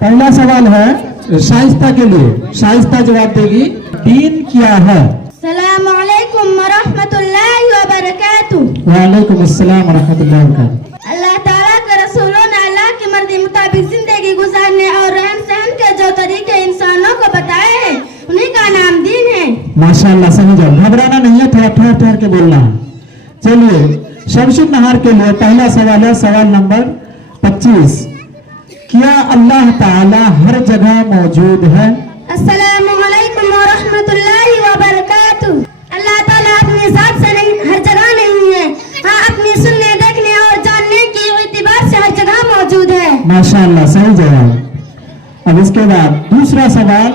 पहला सवाल है शाइस्ता के लिए, शाइस्ता जवाब देगी दीन क्या है। अस्सलामु अलैकुम वरहमतुल्लाहि वबरकातुह। वालेकुम अस्सलाम वरहमतुल्लाहि वबरकातुह। अल्लाह ताला के रसूलों ने अल्लाह की मर्जी मुताबिक जिंदगी गुजारने और रहन सहन के जो तरीके इंसानों को बताए हैं उन्हीं का नाम दीन है। माशाअल्लाह, सही जवाब। घबराना नहीं है, थोड़ा ठहर ठहर के बोलना है। चलिए शमशुन नहार के लिए पहला सवाल है, सवाल नंबर 25। क्या अल्लाह ताला हर जगह मौजूद है? अस्सलामु अलैकुम वरहमतुल्लाहि वबरकातुह। अल्लाह ताला अपनी जात से नहीं, हर जगह नहीं है, हाँ अपनी सुनने देखने और जानने की इतिबार से हर जगह मौजूद है। माशाअल्लाह, सही जवाब। अब इसके बाद दूसरा सवाल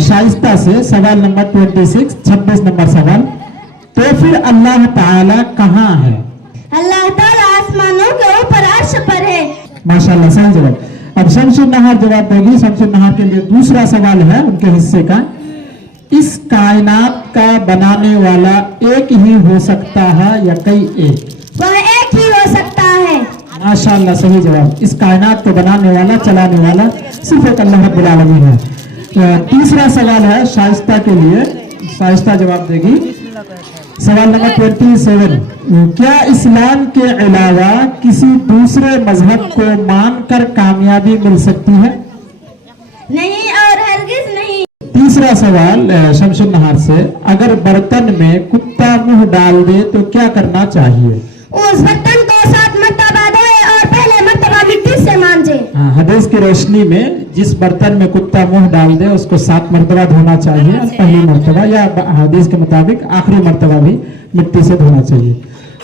शाइस्ता से, सवाल नंबर 26, 26 नंबर सवाल। तो फिर अल्लाह ताला कहाँ है? अल्लाह ताला आसमानों के ऊपर अर्श पर है। माशाअल्लाह, सही जवाब। अब शमशुन नहार जवाब देगी। शमशुन नहार के लिए दूसरा सवाल है उनके हिस्से का। इस कायनात का बनाने वाला एक ही हो सकता है या कई एक? वह एक ही हो सकता है। माशाअल्लाह, सही जवाब। इस कायनात को बनाने वाला, चलाने वाला सिर्फ एक अल्लाह रब्बुल आलमीन है। तीसरा सवाल है शाइस्ता के लिए, शाइस्ता जवाब देगी। सवाल नंबर 27। क्या इस्लाम के अलावा किसी दूसरे मजहब को मानकर कामयाबी मिल सकती है? नहीं और हरगिज नहीं। तीसरा सवाल शमशुन नहार से, अगर बर्तन में कुत्ता मुंह डाल दे तो क्या करना चाहिए? उस बर्तन को 7 मर्तबा धोए और पहले मर्तबा मिट्टी से मांजे। हदीस की रोशनी में जिस बर्तन में कुत्ता मुंह डाल दे उसको 7 मर्तबा धोना चाहिए, पहली मर्तबा या हदीस के मुताबिक आखिरी मर्तबा भी मिट्टी से धोना चाहिए।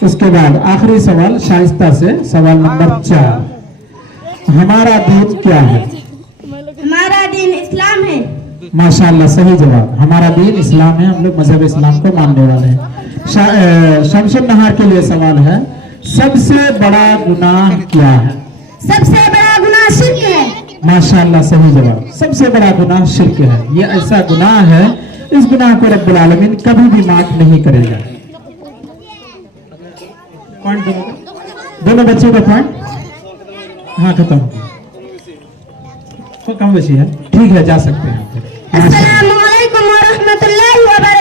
उसके बाद आखिरी सवाल शाइस्ता से, सवाल नंबर 4। हमारा दीन क्या है? हमारा दीन इस्लाम है। माशाअल्लाह, सही जवाब। हमारा दीन इस्लाम है, हम लोग मजहब इस्लाम को मानने वाले हैं। शमशुन नहार के लिए सवाल है, सबसे बड़ा गुनाह क्या है? सबसे बड़ा गुनाह शिर्क है। माशाअल्लाह, सही जवाब। सबसे बड़ा गुनाह शिर्क है। ये ऐसा गुनाह है, इस गुनाह को रब्बुल आलमीन कभी भी माफ नहीं करेगा। पॉइंट दोनों बच्चों का पॉइंट, हाँ खत्म तो कम बची है, ठीक है, जा सकते हैं। अस्सलामु अलैकुम वरहमतुल्लाहि वबरकातुह।